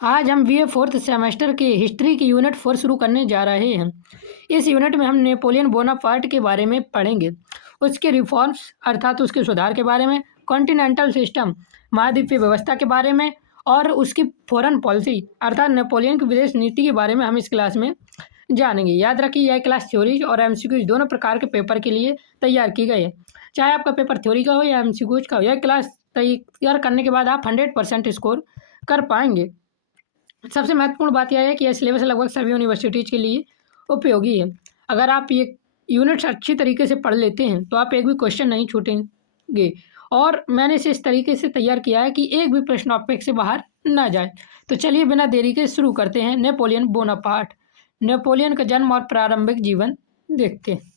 आज हम BA fourth semester के हिस्ट्री की यूनिट 4 शुरू करने जा रहे हैं। इस यूनिट में हम नेपोलियन बोनापार्ट के बारे में पढ़ेंगे, उसके रिफॉर्म्स अर्थात उसके सुधार के बारे में, कॉन्टिनेंटल सिस्टम महाद्वीपीय व्यवस्था के बारे में और उसकी फॉरेन पॉलिसी अर्थात नेपोलियन की विदेश नीति के बारे में हम इस क्लास में जानेंगे। याद रखिए यह क्लास थ्योरीज और एमसीक्यूज दोनों प्रकार के पेपर के लिए तैयार की गई है। चाहे आपका पेपर थ्योरी का हो या एमसीक्यूज का हो, यह क्लास तैयार करने के बाद आप 100% स्कोर कर पाएंगे। सबसे महत्वपूर्ण बात यह है कि यह सिलेबस लगभग सभी यूनिवर्सिटीज़ के लिए उपयोगी है। अगर आप ये यूनिट्स अच्छी तरीके से पढ़ लेते हैं तो आप एक भी क्वेश्चन नहीं छूटेंगे, और मैंने इसे इस तरीके से तैयार किया है कि एक भी प्रश्न टॉपिक से बाहर ना जाए। तो चलिए बिना देरी के शुरू करते हैं। नेपोलियन बोनापार्ट, नेपोलियन का जन्म और प्रारंभिक जीवन देखते हैं।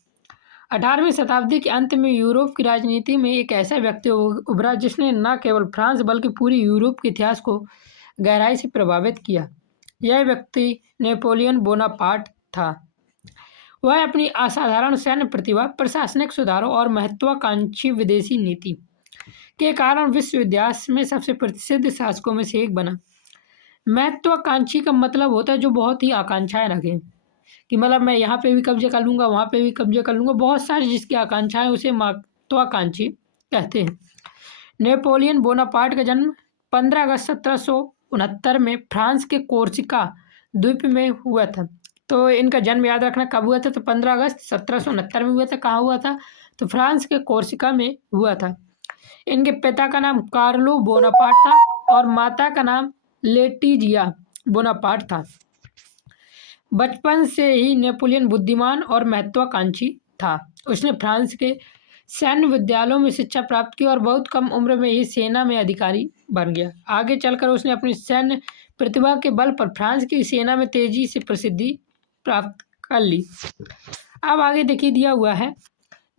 18वीं शताब्दी के अंत में यूरोप की राजनीति में एक ऐसा व्यक्ति उभरा जिसने न केवल फ्रांस बल्कि पूरी यूरोप के इतिहास को गहराई से प्रभावित किया। यह व्यक्ति नेपोलियन बोनापार्ट था। वह अपनी असाधारण सैन्य प्रतिभा, प्रशासनिक सुधारों और महत्वाकांक्षी विदेशी नीति के कारण विश्व इतिहास में सबसे प्रसिद्ध शासकों में से एक बना। महत्वाकांक्षी का मतलब होता है जो बहुत ही आकांक्षाएं रखे, कि मतलब मैं यहाँ पे भी कब्जे कर लूँगा, वहाँ पे भी कब्जे कर लूँगा, बहुत सारी जिसकी आकांक्षाएं, उसे महत्वाकांक्षी कहते हैं। नेपोलियन बोनापार्ट का जन्म 15 अगस्त 1769 में फ्रांस के कोर्सिका द्वीप में हुआ था। तो इनका जन्म याद रखना कब हुआ था, तो 15 अगस्त 1769 में हुआ था। कहाँ हुआ था, तो फ्रांस के कोर्सिका में हुआ था। इनके पिता का नाम कार्लो बोनापार्ट था और माता का नाम लेटिजिया बोनापार्ट था। बचपन से ही नेपोलियन बुद्धिमान और महत्वाकांक्षी था। उसने फ्रांस के सैन्य विद्यालयों में शिक्षा प्राप्त की और बहुत कम उम्र में ही सेना में अधिकारी बन गया। आगे चलकर उसने अपनी सैन्य प्रतिभा के बल पर फ्रांस की सेना में तेजी से प्रसिद्धि प्राप्त कर ली। अब आगे देखिए दिया हुआ है,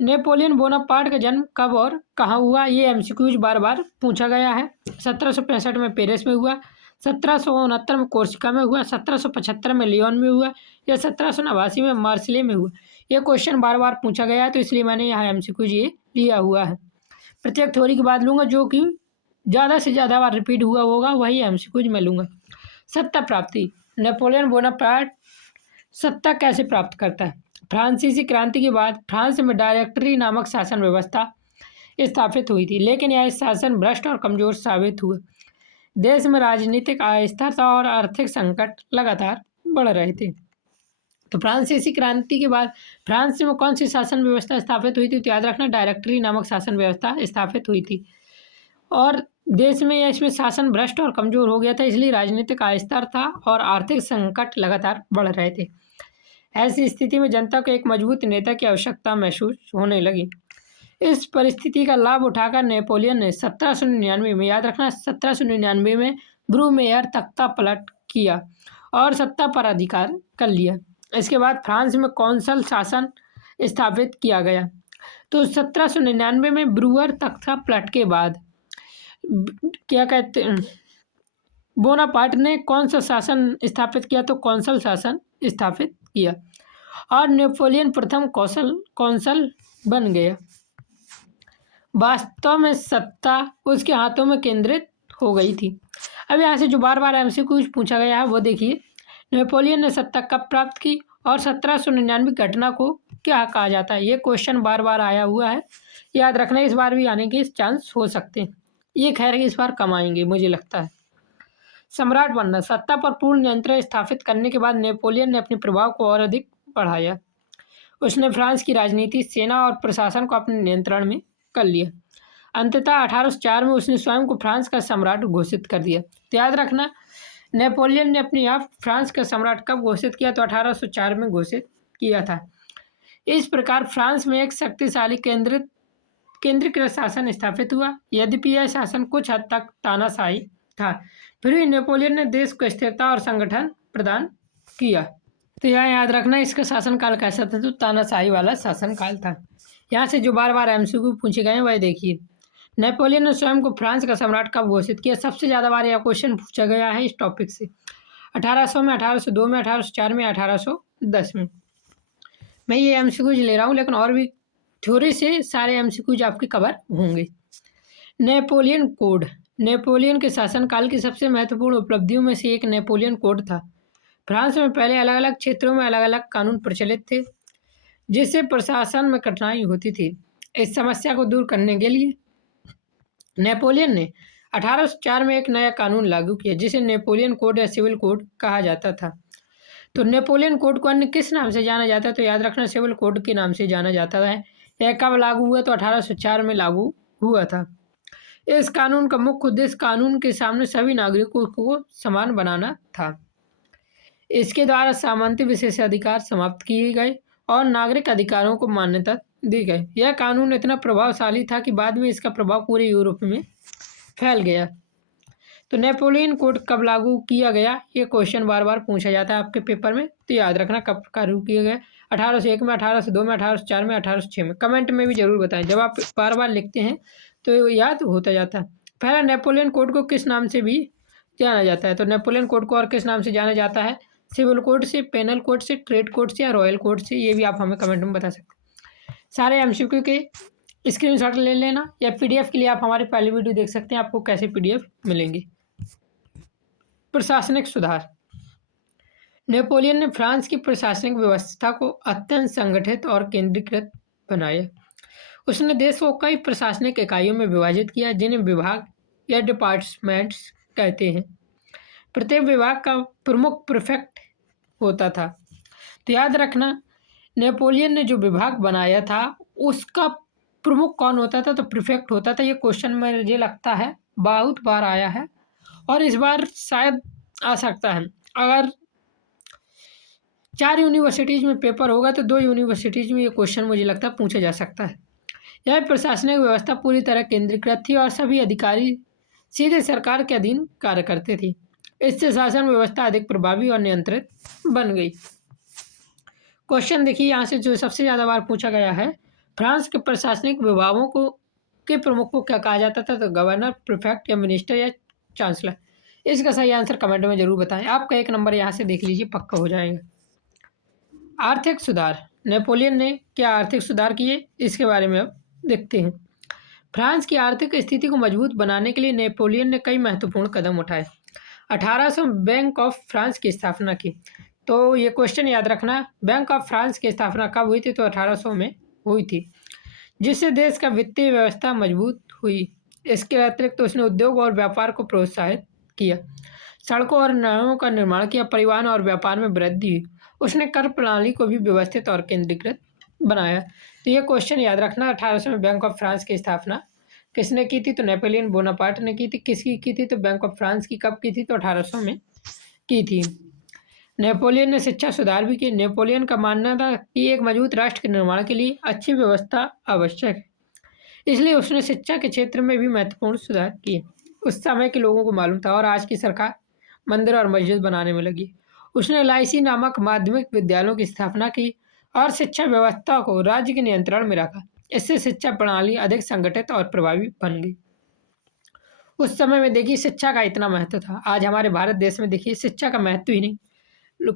नेपोलियन बोनापार्ट का जन्म कब और कहाँ हुआ। ये एमसीक्यूज बार बार पूछा गया है। 1765 में पेरिस में हुआ, 1769 में कोर्सिका में हुआ, 1775 में लियोन में हुआ, या 1789 में मार्सिले में हुआ। ये क्वेश्चन बार बार पूछा गया है, तो इसलिए मैंने यहाँ एमसीक्यूज ये लिया हुआ है। प्रत्येक थ्योरी की बात लूँगा, जो कि ज़्यादा से ज़्यादा बार रिपीट हुआ होगा वही एमसीक्यूज मैं लूँगा। सत्ता प्राप्ति, नेपोलियन बोनापार्ट सत्ता कैसे प्राप्त करता है। फ्रांसीसी क्रांति के बाद फ्रांस में डायरेक्टरी नामक शासन व्यवस्था स्थापित हुई थी, लेकिन यह शासन भ्रष्ट और कमजोर साबित हुआ। देश में राजनीतिक अस्थिरता और आर्थिक संकट लगातार बढ़ रहे थे। तो फ्रांसीसी क्रांति के बाद फ्रांस में कौन सी शासन व्यवस्था स्थापित हुई थी, तो याद रखना डायरेक्टरी नामक शासन व्यवस्था स्थापित हुई थी। और देश में इसमें शासन भ्रष्ट और कमजोर हो गया था, इसलिए राजनीतिक अस्थिरता और आर्थिक संकट लगातार बढ़ रहे थे। ऐसी स्थिति में जनता को एक मजबूत नेता की आवश्यकता महसूस होने लगी। इस परिस्थिति का लाभ उठाकर नेपोलियन ने 1799 में, याद रखना 1799 में ब्रूमेयर तख्ता पलट किया और सत्ता पर अधिकार कर लिया। इसके बाद फ्रांस में कौंसल शासन स्थापित किया गया। तो 1799 में ब्रूअर तख्ता पलट के बाद क्या कहते हैं, बोनापार्ट ने कौन सा शासन स्थापित किया, तो कौंसल शासन स्थापित किया और नेपोलियन प्रथम कौंसल बन गया। वास्तव में सत्ता उसके हाथों में केंद्रित हो गई थी। अब यहाँ से जो बार बार एमसीक्यूज पूछा गया है वो देखिए, नेपोलियन ने सत्ता कब प्राप्त की और 1799 घटना को क्या कहा जाता है। ये क्वेश्चन बार बार आया हुआ है, याद रखना। इस बार भी आने के चांस हो सकते हैं, ये खैर इस बार कम आएंगे मुझे लगता है। सम्राट बनना, सत्ता पर पूर्ण नियंत्रण स्थापित करने के बाद नेपोलियन ने अपने प्रभाव को और अधिक बढ़ाया। उसने फ्रांस की राजनीति, सेना और प्रशासन को अपने नियंत्रण में कर लिया। अंततः 1804 में उसने स्वयं को फ्रांस का सम्राट घोषित कर दिया। तो याद रखना, नेपोलियन ने अपने आप फ्रांस का सम्राट कब घोषित किया, तो 1804 में घोषित किया था। इस प्रकार फ्रांस में एक शक्तिशाली केंद्रीकृत शासन स्थापित हुआ। यद्यपि यह शासन कुछ हद तक तानाशाही था, फिर भी नेपोलियन ने देश को स्थिरता और संगठन प्रदान किया। तो यहाँ याद रखना, इसका शासनकाल कैसा था, तो तानाशाही वाला शासनकाल था। यहाँ से जो बार बार एमसीक्यू पूछे गए हैं वह देखिए, नेपोलियन ने स्वयं को फ्रांस का सम्राट कब घोषित किया। सबसे ज़्यादा बार यह क्वेश्चन पूछा गया है इस टॉपिक से। 1800 में, 1802 में, 1804 में, 1810 में। मैं ये एमसीक्यूज ले रहा हूँ, लेकिन और भी थ्योरी से सारे एमसीक्यूज आपके कवर होंगे। नेपोलियन कोड, नेपोलियन के शासनकाल की सबसे महत्वपूर्ण उपलब्धियों में से एक नेपोलियन कोड था। फ्रांस में पहले अलग अलग क्षेत्रों में अलग अलग कानून प्रचलित थे, जिससे प्रशासन में कठिनाई होती थी। इस समस्या को दूर करने के लिए नेपोलियन ने 1804 में एक नया कानून लागू किया, जिसे नेपोलियन कोड या सिविल कोड कहा जाता था। तो नेपोलियन कोड को अन्य किस नाम से जाना जाता है? तो याद रखना, सिविल कोड के नाम से जाना जाता है। यह कब लागू हुआ? तो 1804 में लागू हुआ था। इस कानून का मुख्य उद्देश्य कानून के सामने सभी नागरिकों को समान बनाना था। इसके द्वारा सामंती विशेषाधिकार समाप्त किए गए और नागरिक अधिकारों को मान्यता दी गई। यह कानून इतना प्रभावशाली था कि बाद में इसका प्रभाव पूरे यूरोप में फैल गया। तो नेपोलियन कोड कब लागू किया गया? ये क्वेश्चन बार बार पूछा जाता है आपके पेपर में, तो याद रखना कब लागू किया गया। 1801 में, 1802 में, 1804 में, 1806 में। कमेंट में भी जरूर बताएं। जब आप बार बार लिखते हैं तो याद होता जाता है। पहला, नेपोलियन कोड को किस नाम से भी जाना जाता है? तो नेपोलियन कोड को और किस नाम से जाना जाता है? सिविल कोड से, पेनल कोड से, ट्रेड कोड से या रॉयल कोड से? ये भी आप हमें कमेंट में बता सकते हैं। सारे एमसीक्यू के स्क्रीनशॉट ले लेना, या पीडीएफ के लिए आप हमारी पहली वीडियो देख सकते हैं, आपको कैसे पीडीएफ मिलेंगे। प्रशासनिक सुधार। नेपोलियन ने फ्रांस की प्रशासनिक व्यवस्था को अत्यंत संगठित और केंद्रीकृत बनाया। उसने देश को कई प्रशासनिक इकाइयों में विभाजित किया, जिन्हें विभाग या डिपार्टमेंट्स कहते हैं। प्रत्येक विभाग का प्रमुख प्रीफेक्ट होता था। तो याद रखना, नेपोलियन ने जो विभाग बनाया था उसका प्रमुख कौन होता था? तो प्रीफेक्ट होता था। ये क्वेश्चन मुझे लगता है बहुत बार आया है और इस बार शायद आ सकता है। अगर 4 यूनिवर्सिटीज़ में पेपर होगा तो 2 यूनिवर्सिटीज़ में ये क्वेश्चन मुझे लगता है पूछा जा सकता है। यह प्रशासनिक व्यवस्था पूरी तरह केंद्रीकृत थी और सभी अधिकारी सीधे सरकार के अधीन कार्य करते थे। इससे शासन व्यवस्था अधिक प्रभावी और नियंत्रित बन गई। क्वेश्चन देखिए यहाँ से, जो सबसे ज़्यादा बार पूछा गया है, फ्रांस के प्रशासनिक विभागों को के प्रमुख को क्या कहा जाता था? तो गवर्नर, प्रीफेक्ट या मिनिस्टर या चांसलर। इसका सही आंसर कमेंट में जरूर बताएं। आपका 1 नंबर यहाँ से देख लीजिए, पक्का हो जाएगा। आर्थिक सुधार। नेपोलियन ने क्या आर्थिक सुधार किए, इसके बारे में अब देखते हैं। फ्रांस की आर्थिक स्थिति को मजबूत बनाने के लिए नेपोलियन ने कई महत्वपूर्ण कदम उठाए। 1800 में बैंक ऑफ फ्रांस की स्थापना की। तो ये क्वेश्चन याद रखना, बैंक ऑफ फ्रांस की स्थापना कब हुई थी? तो 1800 में हुई थी, जिससे देश का वित्तीय व्यवस्था मजबूत हुई। इसके अतिरिक्त तो उसने उद्योग और व्यापार को प्रोत्साहित किया, सड़कों और नहरों का निर्माण किया, परिवहन और व्यापार में वृद्धि हुई। उसने कर प्रणाली को भी व्यवस्थित और केंद्रीकृत बनाया। तो ये क्वेश्चन याद रखना, 1800 में बैंक ऑफ फ्रांस की स्थापना किसने की थी? तो नेपोलियन बोनापार्ट ने की थी। किसकी की थी? तो बैंक ऑफ फ्रांस की कब की थी? तो 1800 में की थी। नेपोलियन ने शिक्षा सुधार भी किए। नेपोलियन का मानना था कि एक मजबूत राष्ट्र के निर्माण के लिए अच्छी व्यवस्था आवश्यक है, इसलिए उसने शिक्षा के क्षेत्र में भी महत्वपूर्ण सुधार किए। उस समय के लोगों को मालूम था और आज की सरकार मंदिर और मस्जिद बनाने में लगी। उसने लाइसी नामक माध्यमिक विद्यालयों की स्थापना की और शिक्षा व्यवस्था को राज्य के नियंत्रण में रखा। इससे शिक्षा प्रणाली अधिक संगठित और प्रभावी बन गई। उस समय में देखिए शिक्षा का इतना महत्व था। आज हमारे भारत देश में देखिए शिक्षा का महत्व ही नहीं।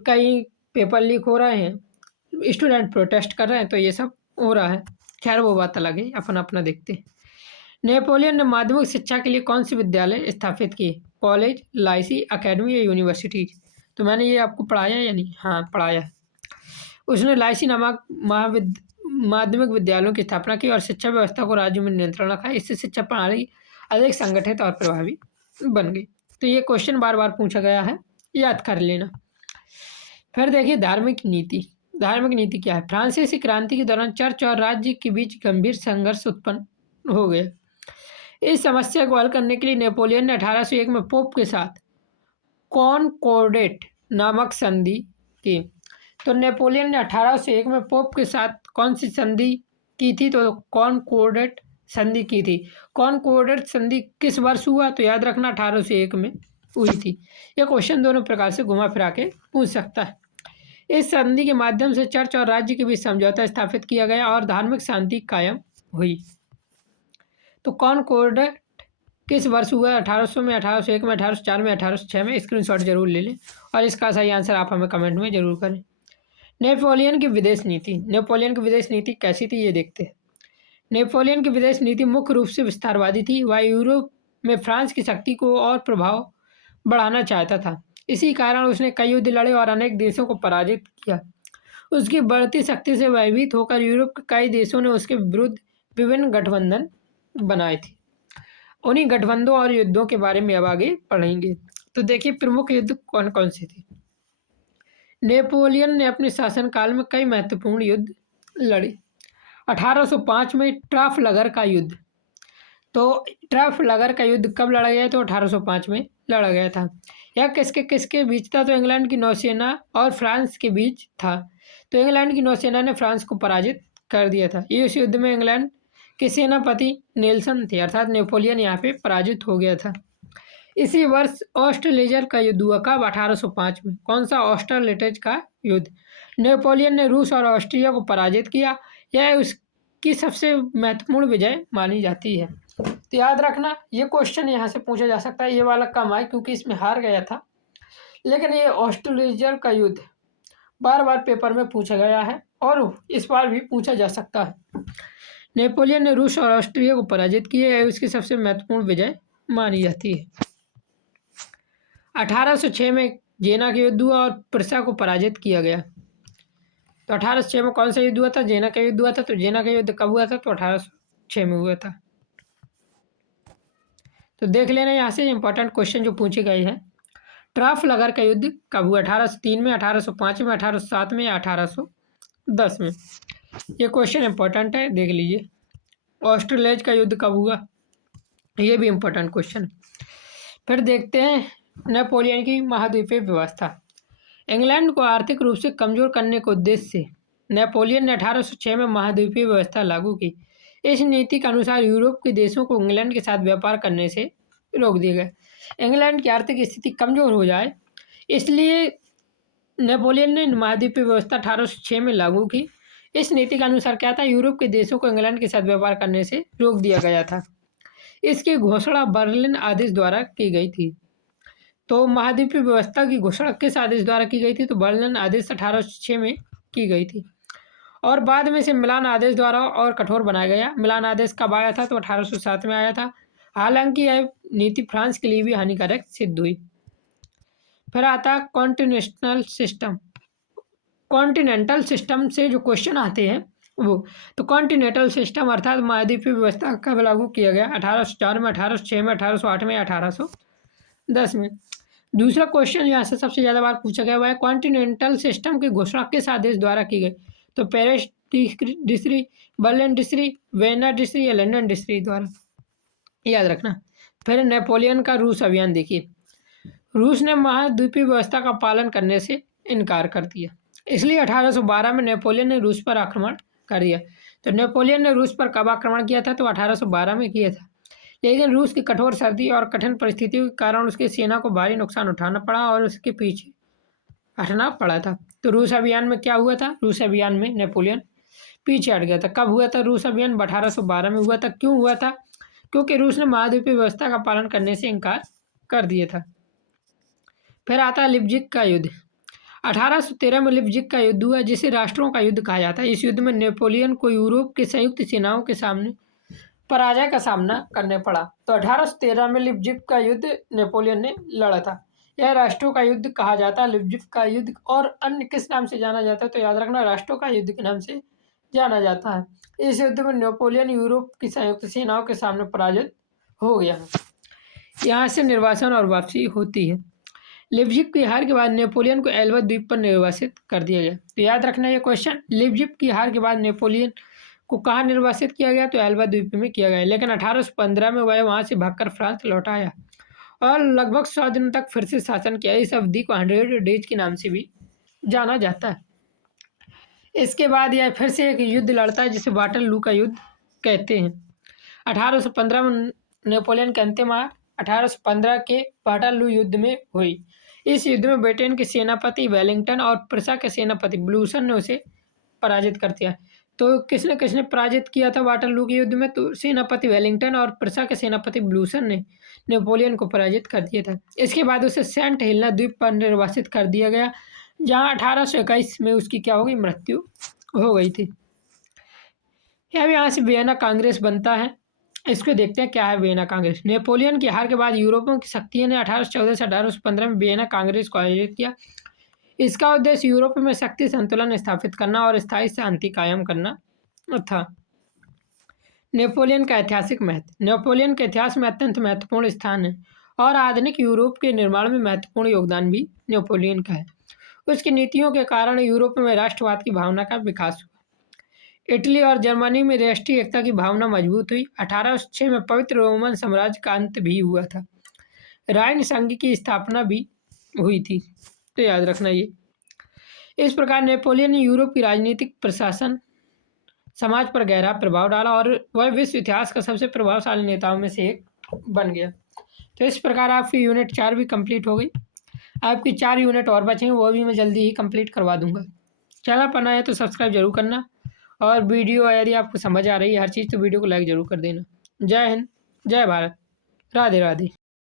कई पेपर लीक हो रहे हैं, स्टूडेंट प्रोटेस्ट कर रहे हैं, तो ये सब हो रहा है। खैर वो बात अलग है, अपना अपना देखते हैं। नेपोलियन ने माध्यमिक शिक्षा के लिए कौन से विद्यालय स्थापित किए? कॉलेज, लाइसी, अकेडमी या यूनिवर्सिटीज? तो मैंने ये आपको पढ़ाया या नहीं? हाँ, पढ़ाया है। उसने लाइसी नामक माध्यमिक विद्यालयों की स्थापना की और शिक्षा व्यवस्था को राज्य में नियंत्रण रखा। इससे शिक्षा प्रणाली अधिक संगठित और प्रभावी बन गई। तो ये क्वेश्चन बार बार पूछा गया है, याद कर लेना। फिर देखिए धार्मिक नीति। धार्मिक नीति क्या है? फ्रांसीसी क्रांति के दौरान चर्च और राज्य के बीच गंभीर संघर्ष उत्पन्न हो गया। इस समस्या को हल करने के लिए नेपोलियन ने 1801 में पोप के साथ कॉनकॉर्डेट नामक संधि की। तो नेपोलियन ने 1801 में पोप के साथ कौन सी संधि की थी? तो कॉनकॉर्डेट संधि की थी। कॉनकॉर्डेट संधि किस वर्ष हुआ? तो याद रखना 1801 में हुई थी। यह क्वेश्चन दोनों प्रकार से घुमा फिरा के पूछ सकता है। इस संधि के माध्यम से चर्च और राज्य के बीच समझौता स्थापित किया गया और धार्मिक शांति कायम हुई। तो कॉनकॉर्डेट किस वर्ष हुआ? 1800 में, 1801 में, 1804 में, 1806 में। स्क्रीनशॉट जरूर ले लें और इसका सही आंसर आप हमें कमेंट में जरूर करें। नेपोलियन की विदेश नीति। नेपोलियन की विदेश नीति कैसी थी, ये देखते हैं। नेपोलियन की विदेश नीति मुख्य रूप से विस्तारवादी थी। वह यूरोप में फ्रांस की शक्ति को और प्रभाव बढ़ाना चाहता था। इसी कारण उसने कई युद्ध लड़े और अनेक देशों को पराजित किया। उसकी बढ़ती शक्ति से भयभीत होकर यूरोप के कई देशों ने उसके विरुद्ध विभिन्न गठबंधन बनाए थे। उन्हीं गठबंधनों और युद्धों के बारे में अब आगे पढ़ेंगे। तो देखिए प्रमुख युद्ध कौन कौन से थे। नेपोलियन ने अपने शासनकाल में कई महत्वपूर्ण युद्ध लड़े। 1805 में ट्राफलगर का युद्ध। तो ट्राफलगर का युद्ध कब लड़ा गया? तो 1805 में लड़ा गया था। यह किसके किसके बीच था? तो इंग्लैंड की नौसेना और फ्रांस के बीच था। तो इंग्लैंड की नौसेना ने फ्रांस को पराजित कर दिया था। इस युद्ध में इंग्लैंड के सेनापति नेल्सन थे, अर्थात नेपोलियन यहाँ पे पराजित हो गया था। इसी वर्ष ऑस्ट्रेलिया का युद्ध हुआ। कब? 1805 में। कौन सा? ऑस्ट्रेलिटेज का युद्ध। नेपोलियन ने रूस और ऑस्ट्रिया को पराजित किया। यह उसकी सबसे महत्वपूर्ण विजय मानी जाती है। तो याद रखना ये क्वेश्चन यहाँ से पूछा जा सकता है। ये वाला कम आए क्योंकि इसमें हार गया था, लेकिन ये ऑस्ट्रेलिया का युद्ध बार बार पेपर में पूछा गया है और इस बार भी पूछा जा सकता है। नेपोलियन ने रूस और ऑस्ट्रिया को पराजित किया। यह उसकी सबसे महत्वपूर्ण विजय मानी जाती है। 1806 में जेना का युद्ध हुआ और प्रुसिया को पराजित किया गया। तो 1806 में कौन सा युद्ध हुआ था? जेना का युद्ध हुआ था। तो जेना का युद्ध कब हुआ था? तो 1806 में हुआ था। तो देख लेना यहाँ से इंपॉर्टेंट क्वेश्चन जो पूछे गए हैं। ट्राफलगर का युद्ध कब हुआ? 1803 में, 1805 में, 1807 में या 1810 में? ये क्वेश्चन इंपॉर्टेंट है, देख लीजिए। ऑस्ट्रेलिया का युद्ध कब हुआ? ये भी इंपॉर्टेंट क्वेश्चन। फिर देखते हैं नेपोलियन की महाद्वीपीय व्यवस्था। इंग्लैंड को आर्थिक रूप से कमजोर करने के उद्देश्य से नेपोलियन ने 1806 में महाद्वीपीय व्यवस्था लागू की। इस नीति के अनुसार यूरोप के देशों को इंग्लैंड के साथ व्यापार करने से रोक दिया गया। इंग्लैंड की आर्थिक स्थिति कमजोर हो जाए, इसलिए नेपोलियन ने महाद्वीपीय व्यवस्था 1806 में लागू की। इस नीति के अनुसार क्या था? यूरोप के देशों को इंग्लैंड के साथ व्यापार करने से रोक दिया गया था। इसकी घोषणा बर्लिन आदेश द्वारा की गई थी। तो महाद्वीपीय व्यवस्था की घोषणा किस आदेश द्वारा की गई थी? तो बर्लिन आदेश 1806 में की गई थी और बाद में इसे मिलान आदेश द्वारा और कठोर बनाया गया। मिलान आदेश कब आया था? तो 1807 में आया था। हालांकि यह नीति फ्रांस के लिए भी हानिकारक सिद्ध हुई। फिर आता कॉन्टिनेंटल सिस्टम। कॉन्टिनेंटल सिस्टम से जो क्वेश्चन आते हैं वो, तो कॉन्टिनेंटल सिस्टम अर्थात महाद्वीपीय व्यवस्था कब लागू किया गया? 1804 में, 1806 में, 1808 में, 1810 में? दूसरा क्वेश्चन यहाँ से सबसे ज़्यादा बार पूछा गया हुआ है, कॉन्टिनेंटल सिस्टम की घोषणा किस आदेश द्वारा की गई? तो Paris decree, Berlin decree, vena decree या लंदन डिक्री द्वारा, याद रखना। फिर नेपोलियन का रूस अभियान देखिए। रूस ने महाद्वीपीय व्यवस्था का पालन करने से इनकार कर दिया, इसलिए 1812 में नेपोलियन ने रूस पर आक्रमण कर दिया। तो नेपोलियन ने रूस पर कब आक्रमण किया था? तो 1812 में किया था, लेकिन रूस की कठोर सर्दी और कठिन परिस्थितियों के कारण उसकी सेना को भारी नुकसान उठाना पड़ा और उसके पीछे हटना पड़ा था। तो रूस अभियान में क्या हुआ था? रूस अभियान में नेपोलियन पीछे हट गया था। कब हुआ था रूस अभियान? 1812 में हुआ था। क्यों हुआ था? क्योंकि रूस ने महाद्वीपीय व्यवस्था का पालन करने से इनकार कर दिया था। फिर आता है लिप्जिक का युद्ध। 1813 में लिप्जिक का युद्ध हुआ, जिसे राष्ट्रों का युद्ध कहा जाता है। इस युद्ध में नेपोलियन को यूरोप के संयुक्त सेनाओं के सामने पराजय का सामना करने पड़ा। तो 1813 में लिप्जिक का युद्ध नेपोलियन ने लड़ा था। यह राष्ट्रों का युद्ध कहा जाता है। लिप्जिक का युद्ध और अन्य किस नाम से जाना जाता है? तो याद रखना, राष्ट्रों का युद्ध के नाम से जाना जाता है। इस युद्ध में नेपोलियन यूरोप की संयुक्त सेनाओं के सामने पराजित हो गया। यहाँ से निर्वासन और वापसी होती है। लिप्जिक की हार के बाद नेपोलियन को एल्बा द्वीप पर निर्वासित कर दिया गया। तो याद रखना ये क्वेश्चन, लिप्जिक की हार के बाद नेपोलियन को कहाँ निर्वासित किया गया? तो एल्बा द्वीप में किया गया। लेकिन 1815 में वह वहाँ से भागकर फ्रांस लौट आया और लगभग 100 दिनों तक फिर से शासन किया। इस अवधि को 100 डेज के नाम से भी जाना जाता है। इसके बाद यह फिर से एक युद्ध लड़ता है जिसे वाटरलू का युद्ध कहते हैं। 1815 में नेपोलियन की अंतिम हार 1815 के वाटरलू युद्ध में हुई। इस युद्ध में ब्रिटेन के सेनापति वेलिंगटन और प्रुसिया के सेनापति ब्लूसन ने उसे पराजित कर दिया। तो किसने किसने पराजित किया था वाटरलू के युद्ध में? तो सेनापति वेलिंगटन और प्रुसिया के सेनापति ब्लूसन ने नेपोलियन को पराजित कर दिया था। इसके बाद उसे सेंट हेलेना द्वीप पर निर्वासित कर दिया गया, जहाँ 1821 में उसकी क्या हो गई? मृत्यु हो गई थी। अब यहाँ से वियना कांग्रेस बनता है इसको देखते हैं क्या है वियना कांग्रेस। नेपोलियन की हार के बाद यूरोपों की शक्तियों ने 1814 से 1815 में वियना कांग्रेस को आयोजित किया। इसका उद्देश्य यूरोप में शक्ति संतुलन स्थापित करना और स्थायी शांति कायम करना था। नेपोलियन का ऐतिहासिक महत्व। नेपोलियन के इतिहास में अत्यंत महत्वपूर्ण स्थान है और आधुनिक यूरोप के निर्माण में महत्वपूर्ण योगदान भी नेपोलियन का है। उसकी नीतियों के कारण यूरोप में राष्ट्रवाद की भावना का विकास हुआ। इटली और जर्मनी में राष्ट्रीय एकता की भावना मजबूत हुई। 1806 में पवित्र रोमन साम्राज्य का अंत भी हुआ था। राइन संघ की स्थापना भी हुई थी, तो याद रखना ये। इस प्रकार नेपोलियन ने यूरोप की राजनीतिक, प्रशासन, समाज पर गहरा प्रभाव डाला और वह विश्व इतिहास का सबसे प्रभावशाली नेताओं में से एक बन गया। तो इस प्रकार आपकी यूनिट 4 भी कंप्लीट हो गई। आपकी 4 यूनिट और बचेंगे, वो भी मैं जल्दी ही कंप्लीट करवा दूंगा। चैनल पर नया है तो सब्सक्राइब जरूर करना, और वीडियो यदि आपको समझ आ रही है हर चीज़ तो वीडियो को लाइक ज़रूर कर देना। जय हिंद, जय भारत, राधे राधे।